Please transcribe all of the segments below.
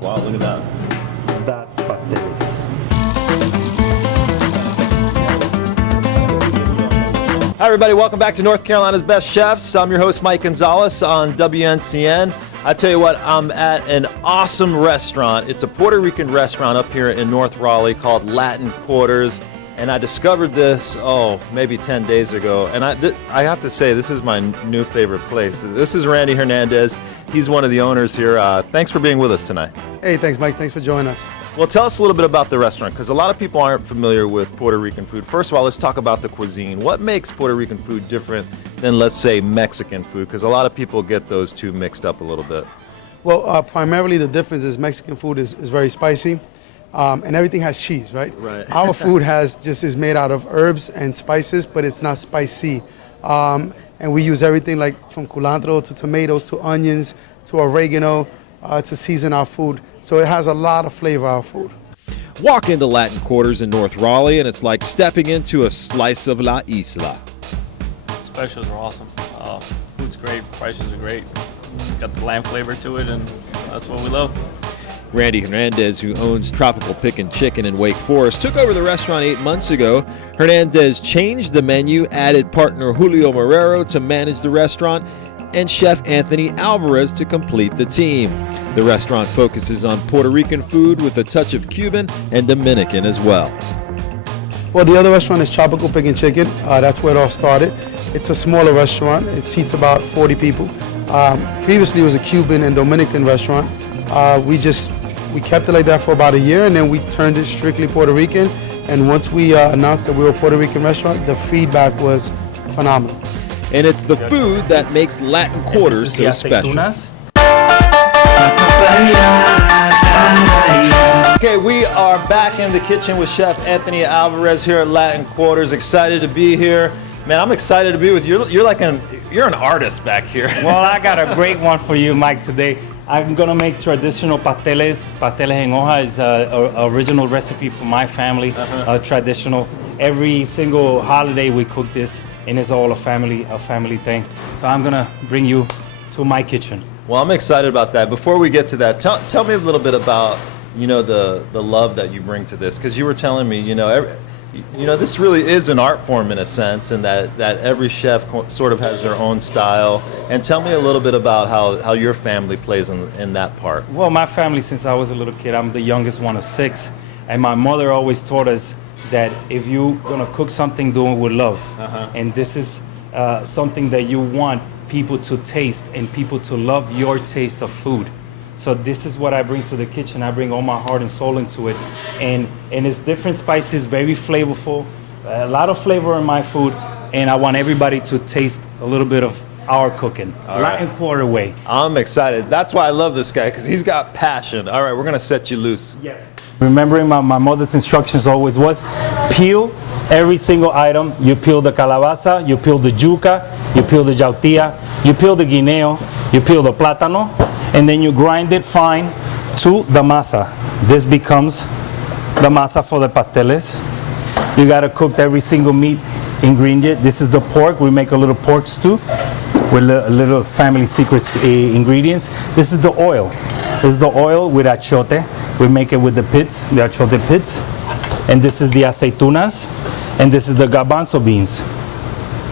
Wow, look at that. That's Pasteles. Hi everybody, welcome back to North Carolina's Best Chefs. I'm your host Mike Gonzalez on WNCN. I tell you what, I'm at an awesome restaurant. It's a Puerto Rican restaurant up here in North Raleigh called Latin Quarters. And I discovered this, maybe 10 days ago. And I have to say, this is my new favorite place. This is Randy Hernandez. He's one of the owners here. Thanks for being with us tonight. Hey, thanks, Mike. Thanks for joining us. Well, tell us a little bit about the restaurant, because a lot of people aren't familiar with Puerto Rican food. First of all, let's talk about the cuisine. What makes Puerto Rican food different than, let's say, Mexican food? Because a lot of people get those two mixed up a little bit. Well, primarily the difference is Mexican food is very spicy. And everything has cheese, right? Right. Our food is made out of herbs and spices, but it's not spicy. And we use everything like from culantro to tomatoes to onions to oregano to season our food. So it has a lot of flavor, our food. Walk into Latin Quarters in North Raleigh and it's like stepping into a slice of La Isla. Specials are awesome. Food's great, prices are great. It's got the lamb flavor to it, and that's what we love. Randy Hernandez, who owns Tropical Pickin' Chicken in Wake Forest, took over the restaurant 8 months ago. Hernandez changed the menu, added partner Julio Marrero to manage the restaurant, and Chef Anthony Alvarez to complete the team. The restaurant focuses on Puerto Rican food with a touch of Cuban and Dominican as well. Well, the other restaurant is Tropical Pickin' Chicken. That's where it all started. It's a smaller restaurant. It seats about 40 people. Previously, it was a Cuban and Dominican restaurant. We kept it like that for about a year, and then we turned it strictly Puerto Rican. And once we announced that we were a Puerto Rican restaurant, the feedback was phenomenal. And it's the food that makes Latin Quarters so special. Okay, we are back in the kitchen with Chef Anthony Alvarez here at Latin Quarters. Excited to be here. Man, I'm excited to be with you. You're an artist back here. Well, I got a great one for you, Mike, today. I'm gonna make traditional pasteles. Pasteles en hoja is an original recipe for my family, traditional. Every single holiday we cook this, and it's all a family thing. So I'm gonna bring you to my kitchen. Well, I'm excited about that. Before we get to that, tell me a little bit about, the love that you bring to this, because you were telling me, this really is an art form in a sense, and that every chef sort of has their own style. And tell me a little bit about how your family plays in that part. Well, my family, since I was a little kid, I'm the youngest one of 6, and my mother always taught us that if you're gonna cook something, do it with love. And this is something that you want people to taste and people to love your taste of food. So this is what I bring to the kitchen. I bring all my heart and soul into it. And it's different spices, very flavorful, a lot of flavor in my food. And I want everybody to taste a little bit of our cooking, Latin Quarter way. I'm excited. That's why I love this guy, because he's got passion. All right, we're gonna set you loose. Yes. Remembering my mother's instructions always was, peel every single item. You peel the calabaza, you peel the yuca, you peel the yautía, you peel the guineo, you peel the plátano, and then you grind it fine to the masa. This becomes the masa for the pasteles. You gotta cook every single meat ingredient. This is the pork. We make a little pork stew with a little family secrets ingredients. This is the oil. This is the oil with achote. We make it with the pits, the achote pits. And this is the aceitunas. And this is the garbanzo beans,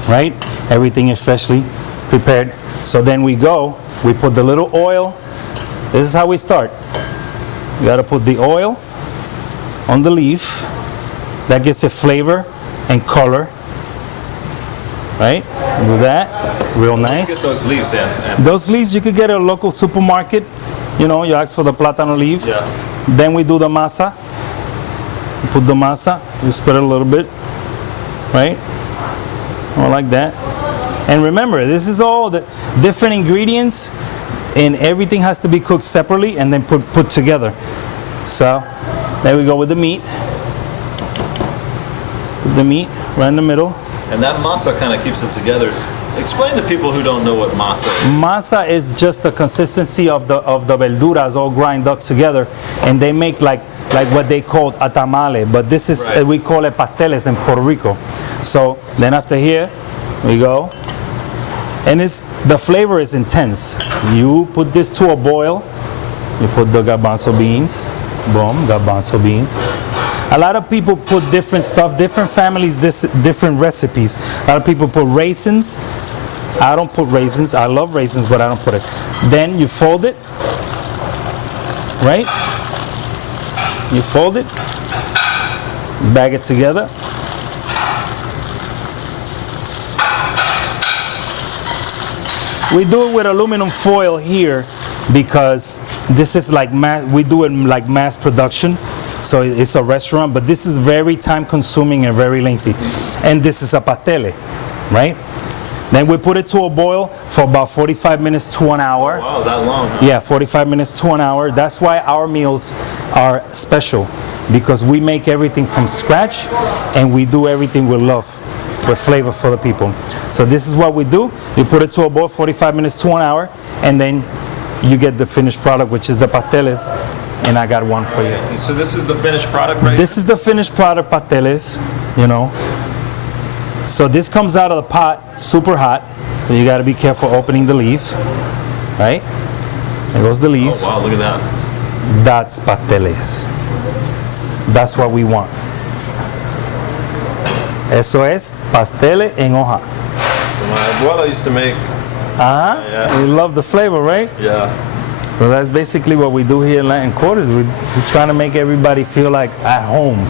right? Everything is freshly prepared. So then we put the little oil. This is how we start. You gotta put the oil on the leaf. That gives it flavor and color, right? Do that, real nice. Get those leaves in. Those leaves you could get at a local supermarket. You ask for the plátano leaf. Yeah. Then we do the masa. You put the masa, you spread it a little bit, right? Or like that. And remember, this is all the different ingredients, and everything has to be cooked separately and then put together. So there we go with the meat. Put the meat right in the middle. And that masa kind of keeps it together. Explain to people who don't know what masa is. Masa is just the consistency of the verduras all grind up together, and they make like what they call a tamale, but this is we call it pasteles in Puerto Rico. So then after here we go, and the flavor is intense. You put this to a boil, You put the garbanzo beans. Boom, garbanzo beans. A lot of people put different stuff, different families, different recipes. A lot of people put raisins. I don't put raisins. I love raisins, but I don't put it. Then you fold it, right? You fold it, bag it together. We do it with aluminum foil here because this is like we do it like mass production. So it's a restaurant, but this is very time consuming and very lengthy. And this is a pastele, right? Then we put it to a boil for about 45 minutes to an hour. Oh, wow, that long, huh? Yeah, 45 minutes to an hour. That's why our meals are special, because we make everything from scratch and we do everything with love, with flavor for the people. So this is what we do. You put it to a boil 45 minutes to an hour, and then you get the finished product, which is the pasteles. And I got one for you. So this is the finished product, right? This is the finished product, pasteles, you know. So this comes out of the pot, super hot. So you got to be careful opening the leaf, right? There goes the leaf. Oh, wow, look at that. That's pasteles. That's what we want. Eso es pastele en hoja. My abuela used to make. Yeah. We love the flavor, right? Yeah. So that's basically what we do here in Latin Quarters. We're trying to make everybody feel like at home.